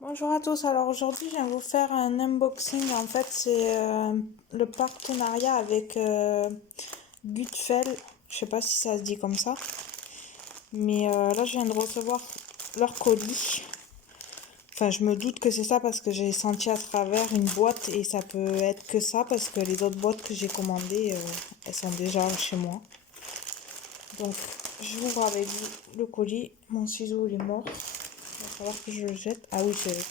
Bonjour à tous, alors aujourd'hui je viens vous faire un unboxing. En fait c'est le partenariat avec Gutfeld, je sais pas si ça se dit comme ça, mais là je viens de recevoir leur colis. Enfin je me doute que c'est ça parce que j'ai senti à travers une boîte et ça peut être que ça parce que les autres boîtes que j'ai commandées elles sont déjà chez moi. Donc j'ouvre avec vous le colis, mon ciseau il est mort, il va falloir que je le jette. Ah oui c'est vrai.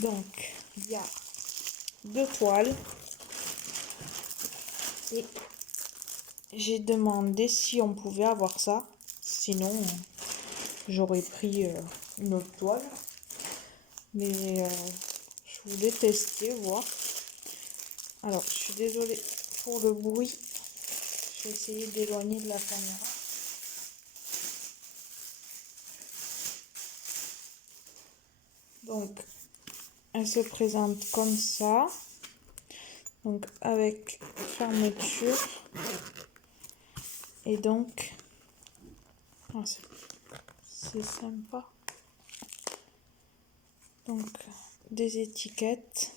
Donc il y a deux toiles et j'ai demandé si on pouvait avoir ça, sinon j'aurais pris une autre toile, mais je voulais tester, voir. Alors je suis désolée pour le bruit, je vais essayer d'éloigner de la caméra. Donc elle se présente comme ça, donc avec fermeture, et donc oh, c'est sympa. Donc des étiquettes.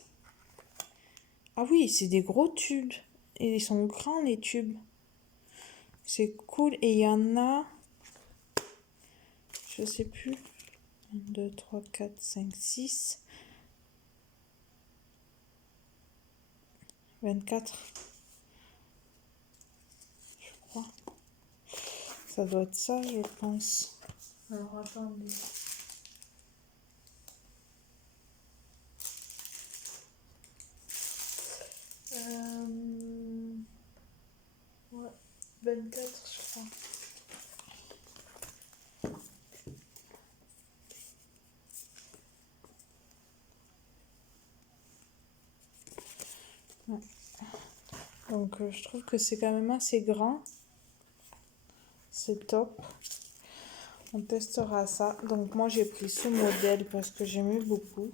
Ah oui, c'est des gros tubes. Et ils sont grands les tubes. C'est cool. Et il y en a, je sais plus, 1, 2, 3, 4, 5, 6, 24, je crois. Ça doit être ça, je pense. Alors attendez. Ouais, 24, je crois. Ouais. Donc je trouve que c'est quand même assez grand. C'est top. On testera ça. Donc moi j'ai pris ce modèle parce que j'aimais beaucoup.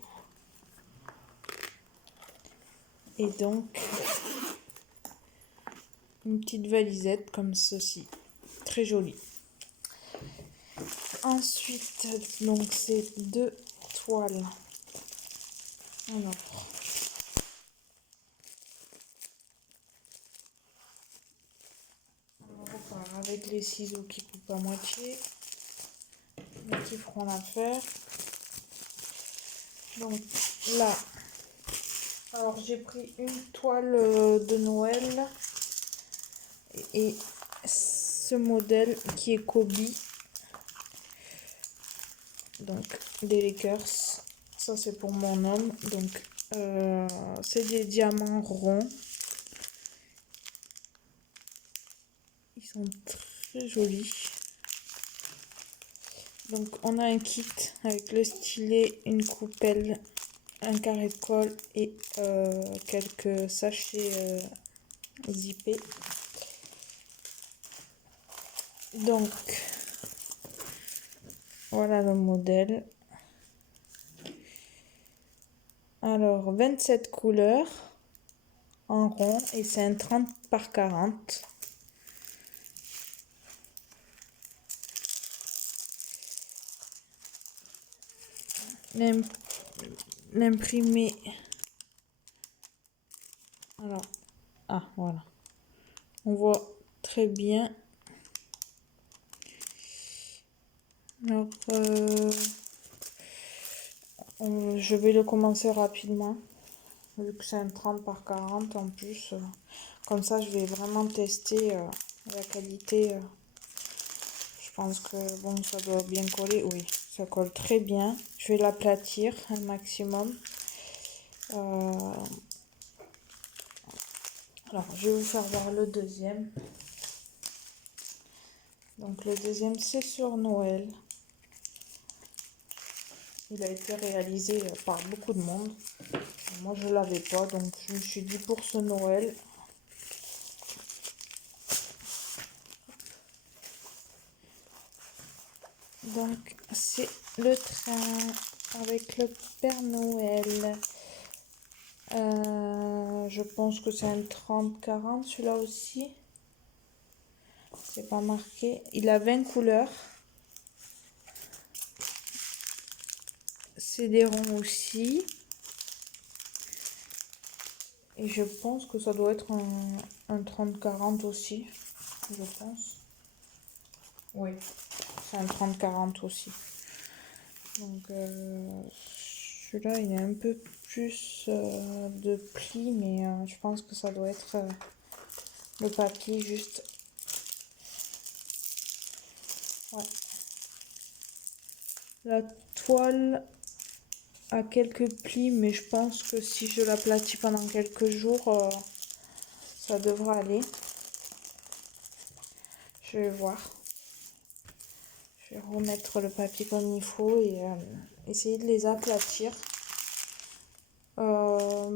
Et donc une petite valisette comme ceci. Très jolie. Ensuite, donc c'est deux toiles. Alors, on repart avec les ciseaux qui coupent à moitié, mais qui feront l'affaire. Donc là, alors j'ai pris une toile de Noël et ce modèle qui est Kobe. Donc des Lakers. Ça c'est pour mon homme. Donc c'est des diamants ronds. Ils sont très jolis. Donc on a un kit avec le stylet, une coupelle, un carré de colle et quelques sachets zippés. Donc voilà le modèle. Alors 27 couleurs en rond et c'est un 30 par 40. L'imprimé. Alors, ah voilà. On voit très bien. Alors, je vais le commencer rapidement. Vu que c'est un 30 par 40 en plus. Comme ça, je vais vraiment tester la qualité. Je pense que bon, ça doit bien coller. Oui, ça colle très bien. Je vais l'aplatir un maximum. Alors, je vais vous faire voir le deuxième. Donc, le deuxième, c'est sur Noël. Il a été réalisé par beaucoup de monde. Moi, je ne l'avais pas, donc je me suis dit pour ce Noël. Donc, c'est le train avec le Père Noël. Je pense que c'est un 30-40, celui-là aussi. C'est pas marqué. Il a 20 couleurs. C'est des ronds aussi. Et je pense que ça doit être un 30-40 aussi. Je pense. Oui, c'est un 30-40 aussi. Donc celui-là, il est un peu plus de pli, mais je pense que ça doit être le papier juste. Ouais. La toile a quelques plis, mais je pense que si je l'aplatis pendant quelques jours, ça devra aller. Je vais voir. Je vais remettre le papier comme il faut et essayer de les aplatir. Alors,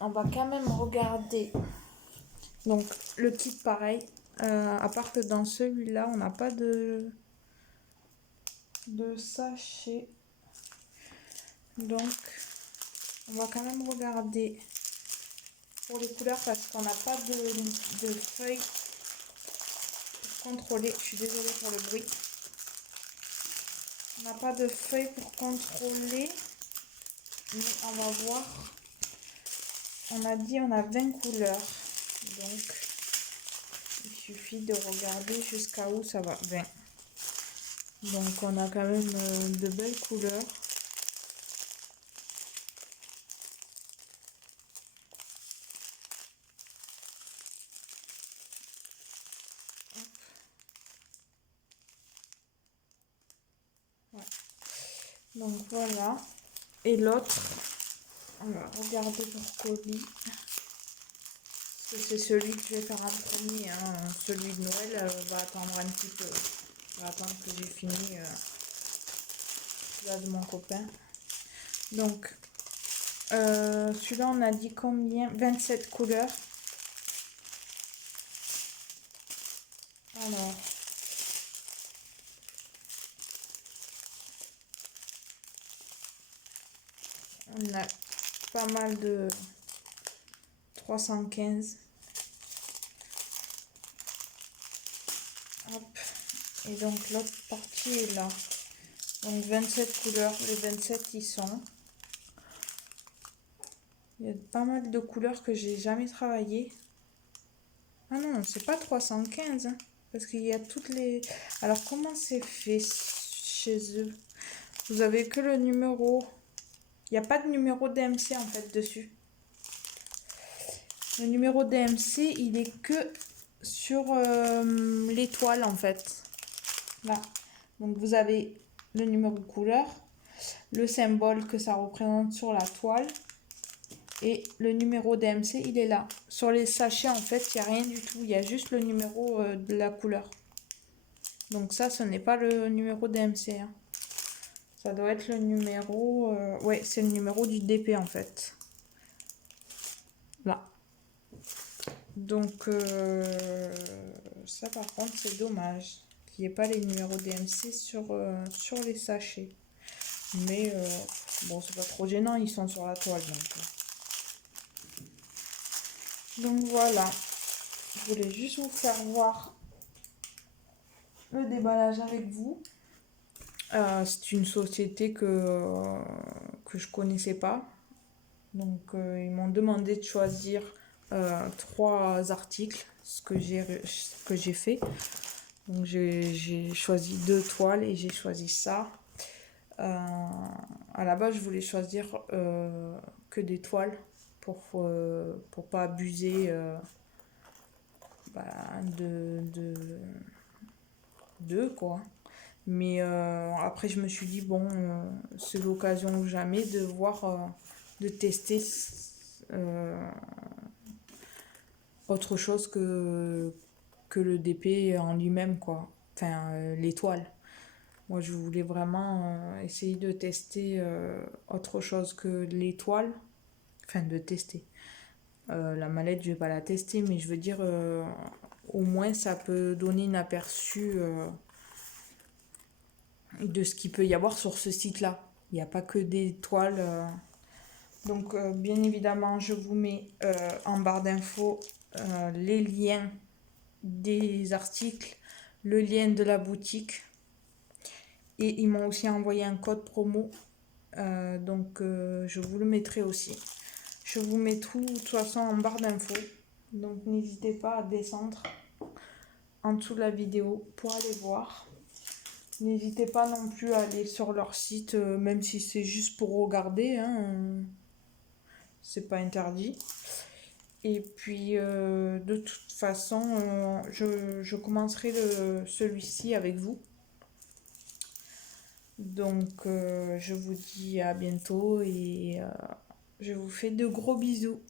on va quand même regarder. Donc, le kit, pareil. À part que dans celui-là, on n'a pas de sachet. Donc, on va quand même regarder pour les couleurs parce qu'on n'a pas de feuilles pour contrôler. Je suis désolée pour le bruit. On n'a pas de feuilles pour contrôler. Mais on va voir. On a dit on a 20 couleurs. Donc, il suffit de regarder jusqu'à où ça va. 20. Donc, on a quand même de belles couleurs. Ouais. Donc, voilà. Et l'autre, on va regarder pour colis. C'est celui que je vais faire en premier. Hein. Celui de Noël va attendre un petit peu. On va attendre que j'ai fini celui-là de mon copain. Donc, celui-là, on a dit combien? 27 couleurs. Alors, on a pas mal de 315. Hop. Et donc, l'autre partie est là. Donc, 27 couleurs. Les 27, ils sont. Il y a pas mal de couleurs que j'ai jamais travaillé. Ah non, c'est pas 315. Hein, parce qu'il y a toutes les... Alors, comment c'est fait chez eux? Vous avez que le numéro... Il n'y a pas de numéro DMC en fait dessus. Le numéro DMC, il est que sur l'étoile en fait. Là. Donc vous avez le numéro couleur, le symbole que ça représente sur la toile et le numéro DMC, il est là. Sur les sachets en fait, il n'y a rien du tout. Il y a juste le numéro de la couleur. Donc ça, ce n'est pas le numéro DMC. Hein. Ça doit être le numéro... ouais, c'est le numéro du DP en fait. Là. Donc, ça par contre, c'est dommage qu'il n'y ait pas les numéros DMC sur les sachets. Mais bon, c'est pas trop gênant, ils sont sur la toile. Donc voilà, je voulais juste vous faire voir le déballage avec vous. C'est une société que je connaissais pas. Donc, ils m'ont demandé de choisir 3 articles, ce que j'ai fait. Donc, j'ai choisi 2 toiles et j'ai choisi ça. À la base, je voulais choisir que des toiles pour pas abuser d'eux, quoi. Mais après, je me suis dit, bon, c'est l'occasion ou jamais de voir, de tester autre chose que le DP en lui-même, quoi. Enfin, l'étoile. Moi, je voulais vraiment essayer de tester autre chose que l'étoile. Enfin, de tester. La mallette, je vais pas la tester, mais je veux dire, au moins, ça peut donner un aperçu de ce qu'il peut y avoir sur ce site-là. Il n'y a pas que des toiles. Donc, bien évidemment, je vous mets en barre d'infos les liens des articles, le lien de la boutique. Et ils m'ont aussi envoyé un code promo. Donc je vous le mettrai aussi. Je vous mets tout de toute façon en barre d'infos. Donc n'hésitez pas à descendre en dessous de la vidéo pour aller voir. N'hésitez pas non plus à aller sur leur site, même si c'est juste pour regarder, hein, c'est pas interdit. Et puis de toute façon, je commencerai celui-ci avec vous. Donc je vous dis à bientôt et je vous fais de gros bisous.